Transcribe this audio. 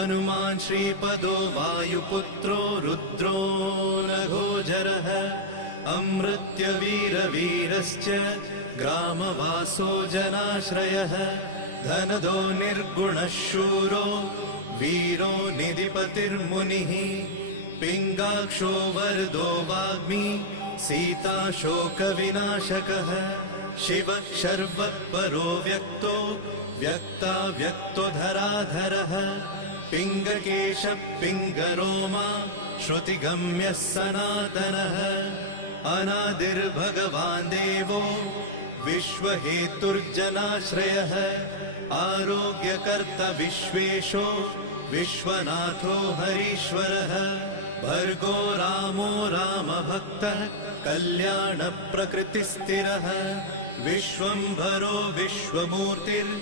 हनुमान् श्रीपदो वायुपुत्रो रुद्रो नघोजरः अमृत्यवीरवीरश्च ग्रामवासो जनाश्रयः धनदो निर्गुणः शूरो वीरो निधिपतिर्मुनिः पिङ्गाक्षो वरदो वाग्मी सीता शोकविनाशकः शिवः शर्वत्परो व्यक्तो व्यक्तो धराधरः पिङ्गकेशः पिङ्गरोमा श्रुतिगम्यः सनातनः अनादिर्भगवान् देवो विश्वहेतुर्जनाश्रयः आरोग्यकर्ता विश्वेशो विश्वनाथो हरीश्वरः भर्गो रामो रामभक्तः कल्याणप्रकृतिस्थिरः विश्वम्भरो विश्वमूर्तिर्